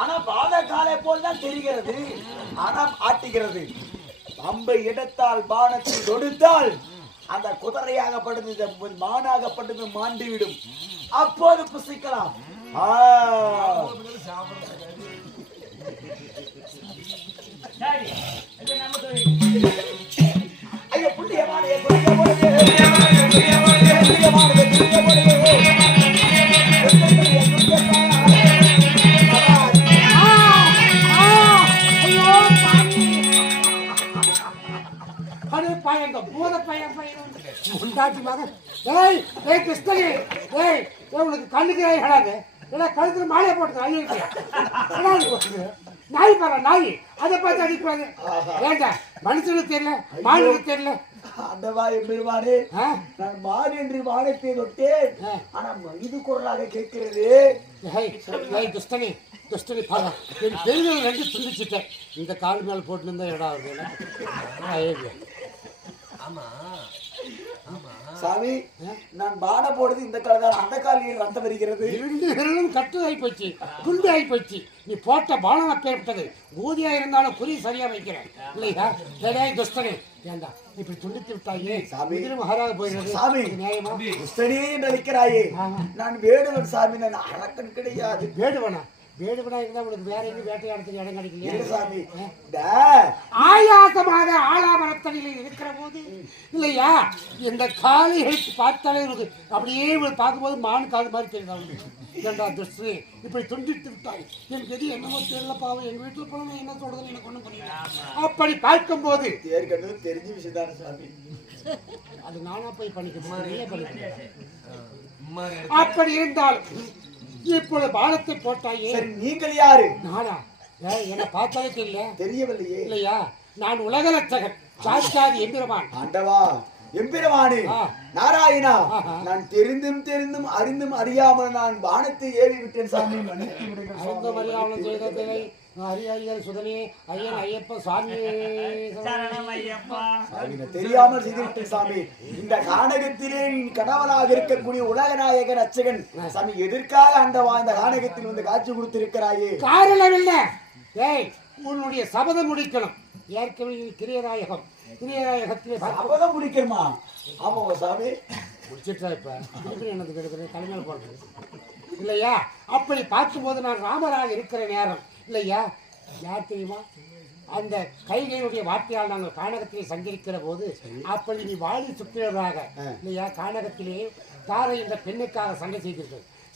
ஆனா பாத காலை போல் தான் தெரிகிறது. ஆனா ஆட்டுகிறது. அம்பை இடத்தால் பானத்தை தொடுத்தால் அந்த குதிரையாகப்பட்டது மானாகப்பட்டது மாண்டிவிடும். அப்போது புசிக்கலாம். ஐயா புள்ளியமானே கழுத்துல மாலையை போட்டு நாய் பாரு நாய் அதை பார்த்து அடிப்பாங்க. ஏண்டா மனுஷனுக்கு தெரியல மானுக்கு தெரியல. அந்தவா எம்பெருமானே, நான் மான் என்று வானத்தை தொட்டேன். ஆனா இது குரலாக கேட்கிறது. துஷ்டனி துஷ்டனி பாரு என் பெருமையை ரெண்டு துண்டிச்சுட்டேன். இந்த கால் மேல போட்டு இருந்தா இடம் வருது. ஆமா சாமி, நான் பாட போடுறது இந்த கால் தான். அந்த காலில் ரத்தம் வருகிறது. இரண்டும் கட்டு ஆகி போச்சு, துண்டு ஆகி போச்சு. நீ போட்ட பானம் அப்பேற்பட்டது. ஊதியா இருந்தாலும் குறி சரியா வைக்கிறேன் இல்லையா? சரியாய் துஷ்டனே, ஏண்டா இப்படி துண்டித்து விட்டாயே? சாமி மகாராக போயிருந்தது சாமி. நியாயமா? துஷ்டனே என்று அழைக்கிறாயே. நான் வேடுவன் சாமி, நான் அரக்கன் கிடையாது. வேடுவனா? வேடுவனா இருந்தா உங்களுக்கு வேற எங்க வேட்டையாடுறதுக்கு இடம் கிடைக்கலையா சாமி? ஆயாசமாக ஆலாமரத்தடியில் இருக்கிற போது இல்லையா இந்த காலைகளை பார்த்தாலே இருக்கு. அப்படியே பார்க்கும்போது மான் காது மாதிரி தெரியுது. ஏண்டா துஷ்டே இப்படி துண்டித்து விட்டாய். எனக்கு எது என்னமோ தெரியல பாவம். எங்க வீட்டுல போன என்ன சொல்றதுன்னு எனக்கு ஒண்ணும் புரியல. அப்படி பார்க்கும் போது ஏற்கனவே தெரிஞ்ச விஷயம் தானே சாமி. அது நானா போய் பண்ணிக்கிறேன். அப்படி இருந்தால் இப்பொழுது பானத்தை போட்டாயே. நீங்கள் யாரு? நானா? என்ன பார்த்தாலே தெரியல? தெரியவில்லையே. இல்லையா? நான் உலக லட்சகன் சாட்சாதி எம்பெருமான். ஆண்டவா எம்பெருமானே நாராயணா, நான் தெரிந்தும் அறிந்தும் அறியாமல் நான் பானத்தை ஏவி விட்டேன் சாமி. அறிந்தும் அறியாமல் செய்ததில்லை. ஹரிஹரியர் சுதனே ஐயன் ஐயப்ப சுவாமி தெரியாமல் செய்துவிட்டேன் சாமி. இந்த கானகத்திலே கணவனாக இருக்கக்கூடிய உலகநாயகன் அச்சகன் சாமி, எதற்காக அந்த வாழ்ந்த கானகத்தில் வந்து காட்சி கொடுத்திருக்கிறாயே? காரணம் இல்ல. ஏய், உன்னுடைய சபதம் முடிக்கணும். ஏற்கனவே கிரியராயகம் கிரியராயகத்திலே சபதம் முடிக்கணுமா? ஆமா சாமி, முடிச்சிட்டா. இப்ப என்னது எடுக்கிறேன் தலைமையில் போடுறது இல்லையா? அப்படி பார்க்கும்போது நான் ராமராக இருக்கிற நேரம் இல்லையா? யார் தெரியுமா? அந்த கைகையுடைய வார்த்தையால் நாங்கள் கானகத்திலே சஞ்சரிக்கிற போது அப்படி நீ வாழி சுற்றியவராக இல்லையா கானகத்திலே தாரை என்ற பெண்ணுக்காக சண்டை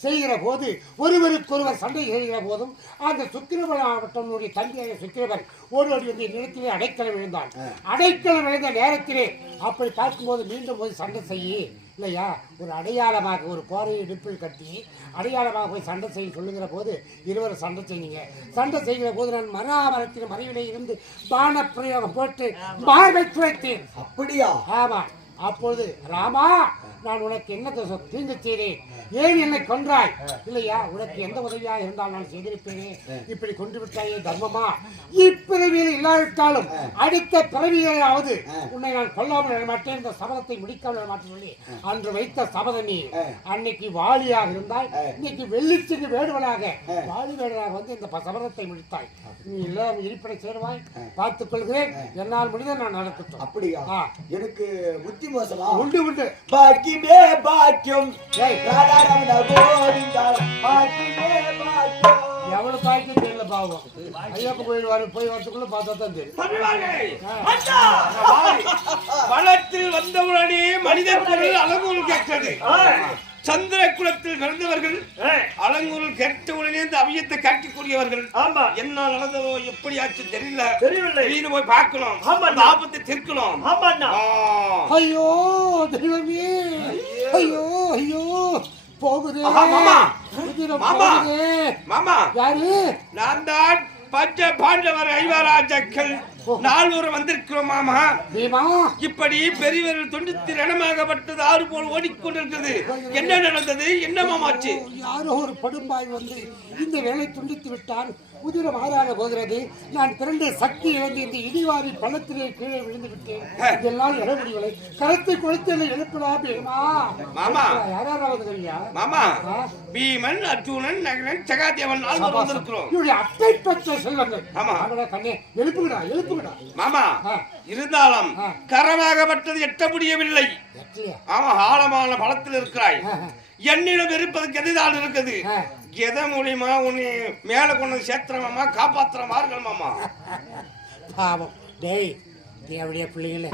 செய்கிற போது ஒருவருக்கொருவர் சண்டை செய்கிற போதும் அந்த சுக்கிரவன் மாவட்டனுடைய தந்தையாக சுக்கிரவன் ஒருவர் வந்து நிலத்திலே அடைக்கலம் விழுந்தான். அடைக்கலம் விழுந்த நேரத்திலே அப்படி பார்க்கும்போது மீண்டும் போய் சண்டை செய்ய இல்லையா ஒரு அடையாளமாக ஒரு கோரையை இடுப்பில் கட்டி அடையாளமாக போய் சண்டை செய்ய சொல்லுகிற போது இருவரும் சண்டை செய்யுங்க. சண்டை செய்கிற போது நான் மராமரத்தின் மறைவிலே இருந்து பான பிரயோகம் போட்டு மார்பை துளைத்தேன். அப்படியா? ஆமா. அப்பொழுது ராமா, நான் உனக்கு என்ன தீங்கு செய்தேன்? ஏன் என்னை கொன்றாய்? இல்லையா உனக்கு எந்த உதவியாக இருந்தால் நான் செய்திருப்பேனே. இப்படி கொண்டு விட்டாயே தர்மமா? இப்பிறவியில் இல்லாவிட்டாலும் அடுத்த பிறவியாவது உன்னை நான் கொல்லாமல் மாட்டேன், இந்த சபதத்தை முடிக்காமல் மாட்டேன் சொல்லி அன்று வைத்த சபதம் நீ. அன்னைக்கு வாலியாக இருந்தாய், இன்னைக்கு வெள்ளிச்சிக்கு வேடுவனாக வாலி வேடனாக வந்து இந்த சபதத்தை முடித்தாய். நீ எல்லாம் இருப்படை சேருவாய், பார்த்துக் கொள்கிறேன். என்னால் முடிந்த நான் நடக்கட்டும். அப்படியா? எனக்கு புத்தி மோசமா? உண்டு உண்டு. பாக்கியமே பாக்கியம் எவ்வளவு பாக்கியம் தெரியல பாவம். ஐயப்ப கோயில் போய் வரத்துக்குள்ள பார்த்தா தான் தெரியும். வளத்தில் வந்தவுடனே மனிதர் குரல் அலங்கூர் கேட்கிறது. சந்திர குலத்தில் பிறந்தவர்கள் அலங்கூரில் கேட்டவுடனே இந்த அவியத்தை காட்டிக்கூடியவர்கள். ஆமா, என்ன நடந்ததோ எப்படி ஆச்சு தெரியவில்லை. போய் பார்க்கணும், ஆபத்தை தீர்க்கணும். ஐயோ தெய்வமே, ஐயோ ஐயோ போகுதே மாமா. யாரு? நான் தான் பஞ்ச பாண்டவர் ஐவராஜக்கள் நால்வரும் வந்திருக்கிறோம் மாமா. பீமா இப்படி பெரியவர்கள் தொண்டித்து ரணமாகப்பட்டது ஆறு போல் ஓடிக்கொண்டிருக்கிறது. என்ன நடந்தது? என்ன மாமாச்சு? யாரோ ஒரு படும்பாய் வந்து இந்த வேலை துண்டித்து விட்டான். குதிரை மாறாக போகிறது. நான் திரண்ட சக்தி இழந்து இந்த இடிவாரி பள்ளத்திலே கீழே விழுந்து விட்டேன். இதெல்லாம் எழ முடியவில்லை. கரத்தை கொடுத்து எழுப்படா பீமா. மாமா யாராவது இல்லையா மாமா? பீமன், அர்ஜுனன், நகரன், சகாதேவன் நால்வர் வந்திருக்கிறோம். இவருடைய அத்தை பெற்ற செல்வங்கள். ஆமா கண்ணே எழுப்புகிறா எழுப்புகிறா. மாமா இருந்தாலும் கரமாகப்பட்டது எட்ட முடியவில்லை. ஆமா ஆழமான பலத்தில் இருக்கிறாய். என்னிடம் இருப்பது கதைதான் இருக்குது. எதை மூலியமா உன்னை மேல கொண்டு சேர்த்துறமாமா காப்பாத்துறமார்கள் மாமா. பாவம் டேய் தேவடைய பிள்ளைகள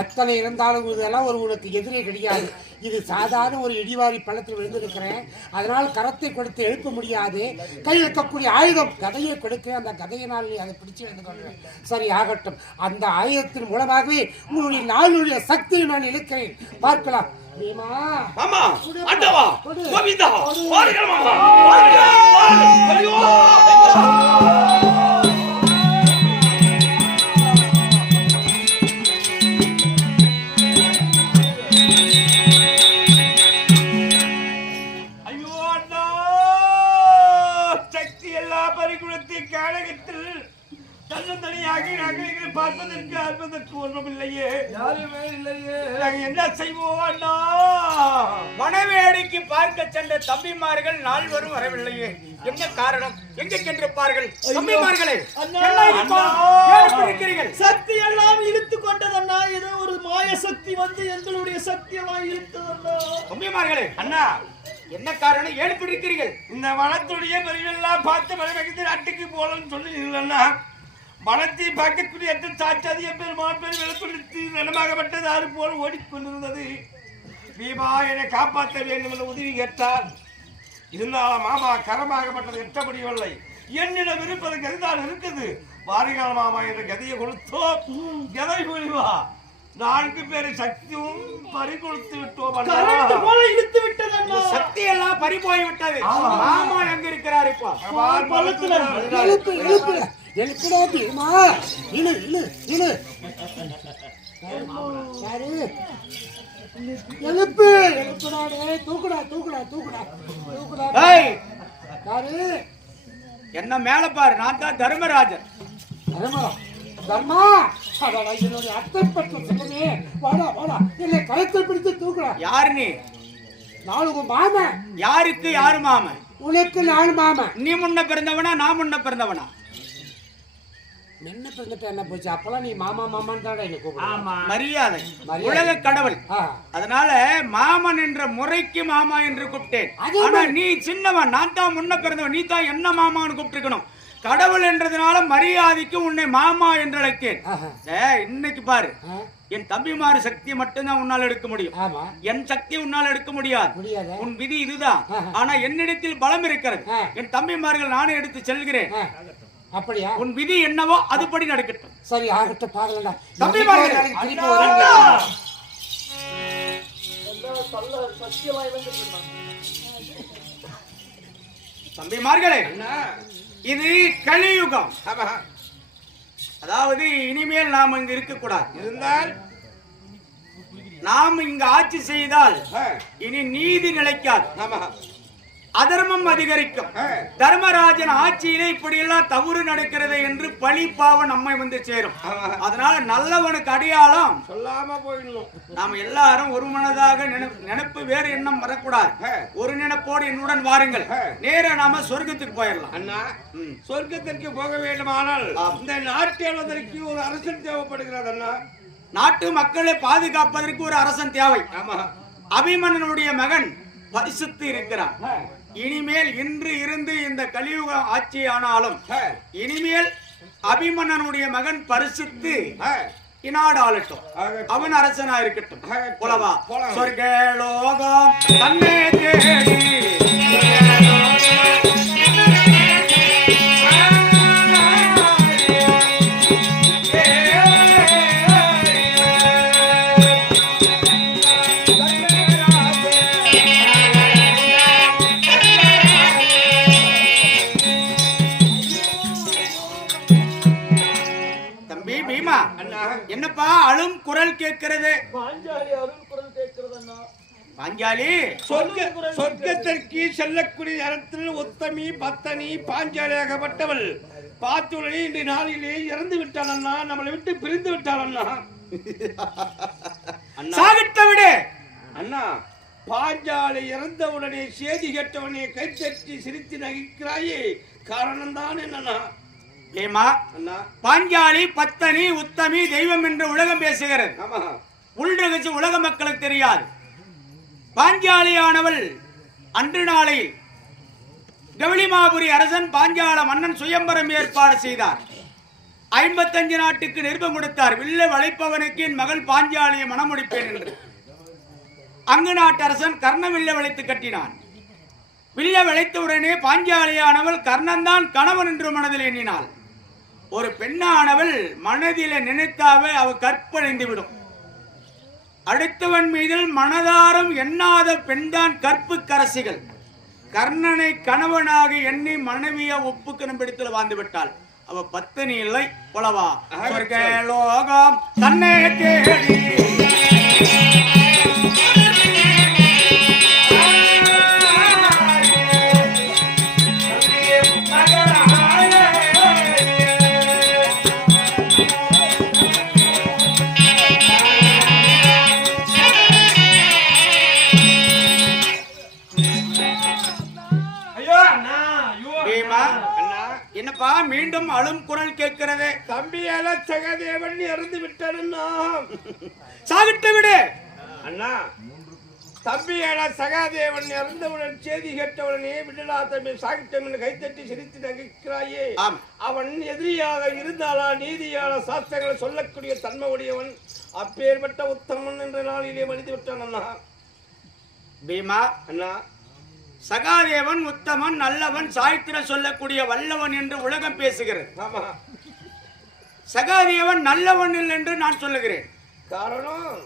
எத்தனை இருந்தாலும் இதெல்லாம் ஒரு உனக்கு எதிரே கிடையாது. இது சாதாரண ஒரு இடிவாரி பள்ளத்தில் விழுந்திருக்கிறேன். அதனால் கரத்தை கொடுத்து எழுப்ப முடியாது. கையில் இருக்கக்கூடிய ஆயுதம் கதையை கொடுக்க அந்த கதையினால் நீ அதை பிடிச்சு எழுந்து கொள்வேன். சரி ஆகட்டும். அந்த ஆயுதத்தின் மூலமாகவே உங்களுடைய நாளுடைய சக்தியை நான் இழுக்கிறேன். பார்க்கலாம். பீமா மாமா அண்டவா கோவிந்தா வாருங்கள் மாமா வாருங்கள். ஐயோ அண்ணா சக்தி எல்லா பரிகுணத்தை காணகத்தில் தன்னந்தனியாக நாங்கள் பார்ப்பதற்கு அற்பதற்கு ஒன்றுமில்லையே. யாருமே இல்லையே. நாங்கள் என்ன செய்வோம் அண்ணா? மணவேடிக்கு பார்க்க சென்ற தம்பிமார்கள் நால்வரும் வரவில்லையே. என்ன காரணம்? எங்கே சென்றிருப்பார்கள்? தம்பிமார்களே சக்தி எல்லாம் இழுத்து கொண்டதண்ணா. ஏதோ ஒரு மாய சக்தி வந்து எங்களுடைய சக்தியெல்லாம் இழுத்ததண்ணா. தம்பிமார்களே அண்ணா என்ன காரணம்? ஏன் இருக்கிறீர்கள்? இந்த வனத்துடைய பெரியெல்லாம் பார்த்து மலைவகத்தில் நாட்டுக்கு போகலன்னு சொல்லி வனத்தை பார்க்கக்கூடிய சாட்சாதிய பெருமாள் பெரு விளக்குளித்து நலமாகப்பட்டது ஆறு போல் ஓடிக்கொண்டிருந்தது. பீமா என்னை காப்பாற்ற வேண்டும் என்ற உதவி கேட்டார். இருந்தாலும் மாமா கரமாகப்பட்டது எட்ட முடியவில்லை. என்னிடம் இருப்பது கதிதான் இருக்குது. வாரிகால மாமா என்ற கதையை கொடுத்தோம். கதை புரிவா 4 பேர் சக்தியும் பறி கொடுத்து விட்டோம். இழுத்து விட்டது. சக்தி எல்லாம் பறி போய் விட்டது. மாமா எங்க இருக்கிறார்? இப்போ எழுப்புடா பீமா. இழு இழு இழு. யாரு எழுப்பு எழுப்புடாடே. தூக்குடா தூக்குடா தூக்குடா தூக்குடா. யாரு? என்ன மேல பாரு. நான் தான் தர்மராஜன். தர்மா தர்மா என்னுடைய அத்தை பற்ற சொல்லுமே. வாடா வாடா. இல்லை கழுத்தை பிடித்து தூக்குடா. யாரு நீ? நாலு மாமன். யாருக்கு யாரு மாமன்? உனக்கு 4 மாமன். நீ முன்ன பிறந்தவனா நான் முன்ன பிறந்தவனா? என்ன பிறந்துட்டு என்ன போச்சு? அப்பெல்லாம் நீ மாமா மாமான்னு தான் என்ன கூப்பிடுற. மரியாதை உலக கடவுள். அதனால மாமன் என்ற முறைக்கு மாமா என்று கூப்பிட்டேன். ஆனா நீ சின்னவன், நான் தான் முன்ன பிறந்தவன். நீ தான் என்ன மாமான்னு கூப்பிட்டுருக்கணும். கடவுள் என்றதுனால மரியாதைக்கு உன்னை மாமா என்று அழைத்தேன். இன்னைக்கு பாரு, என் தம்பிமாறு சக்தியை மட்டும்தான் உன்னால் எடுக்க முடியும். என் சக்தி உன்னால் எடுக்க முடியாது. உன் விதி இதுதான். ஆனா என்னிடத்தில் பலம் இருக்கிறது. என் தம்பிமார்கள் நானே எடுத்து செல்கிறேன். அப்படியா? உன் விதி என்னவோ அதுபடி நடக்கட்டும். சரி ஆகட்டும். பாருங்கடா தம்பிமார்கள். தம்பிமார்களே, இது கலியுகம். அதாவது இனிமேல் நாம் இங்கு இருக்க கூடாது. இருந்தால் நாம் இங்கு ஆட்சி செய்தால் இனி நீதி நிலைக்காது, அதர்மம் அதிகரிக்கும். தர்மராஜன் ஆட்சியிலே இப்படி எல்லாம் தவறு நடக்கிறது என்று பழி பாவம் நம்மை வந்து சேரும். அதனால நல்லவனுக்கு அடையாளம் சொல்லாம போயிடணும். நாம எல்லாரும் ஒரு மனதாக நினைப்பு, வேறு எண்ணம் வரக்கூடாது. ஒரு நினைப்போடு என்னுடன் வாருங்கள். நேர நாம சொர்க்கத்துக்கு போயிடலாம். அண்ணா, சொர்க்கத்திற்கு போக வேண்டுமானால் இந்த நாட்டிற்கு ஒரு அரசன் தேவைப்படுகிறது. அண்ணா, நாட்டு மக்களை பாதுகாப்பதற்கு ஒரு அரசன் தேவை. அபிமன்னனுடைய மகன் பரிசுத்து இருக்கிறான். இனிமேல் இன்று இருந்து இந்த கலியுக ஆட்சி ஆனாலும் இனிமேல் அபிமன்னனுடைய மகன் பரிசுத்து இநாடு ஆளட்டும். அவன் அரசனா இருக்கட்டும். போலவா சொர்க்கலோகம் தன்னை தேடி என்னப்பா அழும் குரல் கேட்கிறது? பாஞ்சாலி அருள் குரல் கேட்கிறது அண்ணா. பாஞ்சாலி சொர்க்கத்திற்கு செல்லக்கூடிய நேரத்தில் உத்தமி பத்தனி பாஞ்சாலியாகப்பட்டவள் பார்த்துடனே இன்று நாளிலே இறந்து விட்டாள் அண்ணா. நம்மளை விட்டு பிரிந்து விட்டாள் அண்ணா. சாகிட்ட விடு அண்ணா. பாஞ்சாலி இறந்தவுடனே சேதி கேட்டவனே கைத்தட்டி சிரித்து நகைக்கிறாயே, காரணம் தான் என்னன்னா? ஏமா அண்ணா, பாஞ்சாலி பத்தனி உத்தமி தெய்வம் என்று உலகம் பேசுகிறது. ஆமா, உள்ரகச்சு உலக மக்களுக்கு தெரியாது. பாஞ்சாலியானவள் அன்று நாளில் கவளிமாபுரி அரசன் பாஞ்சால மன்னன் சுயம்பரம் ஏற்பாடு செய்தார். 55 நாட்டுக்கு நிருபம் கொடுத்தார். வில்லை வளைப்பவனுக்கு என் மகள் பாஞ்சாலியை மணமுடிப்பேன் என்று. அங்கு நாட்டு அரசன் கர்ண வில்லை வளைத்து கட்டினான். வில்லை வளைத்தவுடனே பாஞ்சாலியானவள் கர்ணன்தான் கணவன் என்று மனதில் எண்ணினாள். ஒரு பெண்ணானவள் மனதில நினைத்தாவே அவள் கற்பழிந்து விடும். அடுத்தவன் மீதில் மனதாரம் எண்ணாத பெண்தான் கற்பு கரசிகள். கர்ணனை கணவனாக எண்ணி மனைவிய ஒப்புக்கணும் பிடித்துல வாழ்ந்து விட்டாள். அவ பத்தினி இல்லை புலவா. லோகம் தன்னை தேடி என்னப்பா மீண்டும் அழும் குரல் கேட்கிறது? தம்பியால சகதேவன் இறந்து விட்டாருன்னா. சாகிட்டு விடு அண்ணா. தம்பியால சகாதேவன் இறந்தவுடன் செய்தி கேட்டவுடனே விடலா தம்பி சாகிட்டம் கைத்தட்டி சிரித்து நகைக்கிறாயே, அவன் எதிரியாக இருந்தாலா நீதியால சாஸ்திரங்களை சொல்லக்கூடிய தன்மை உடையவன். அப்பேற்பட்ட உத்தமன் என்ற நாளிலே மனித விட்டான் அண்ணா. பீமா அண்ணா, சகாதேவன் உத்தமன் நல்லவன் சாய்த்திரம் சொல்லக்கூடிய வல்லவன் என்று உலகம் பேசுகிறது. ஆமா, சகாதேவன் நல்லவன் என்று நான் சொல்லுகிறேன். காரணம்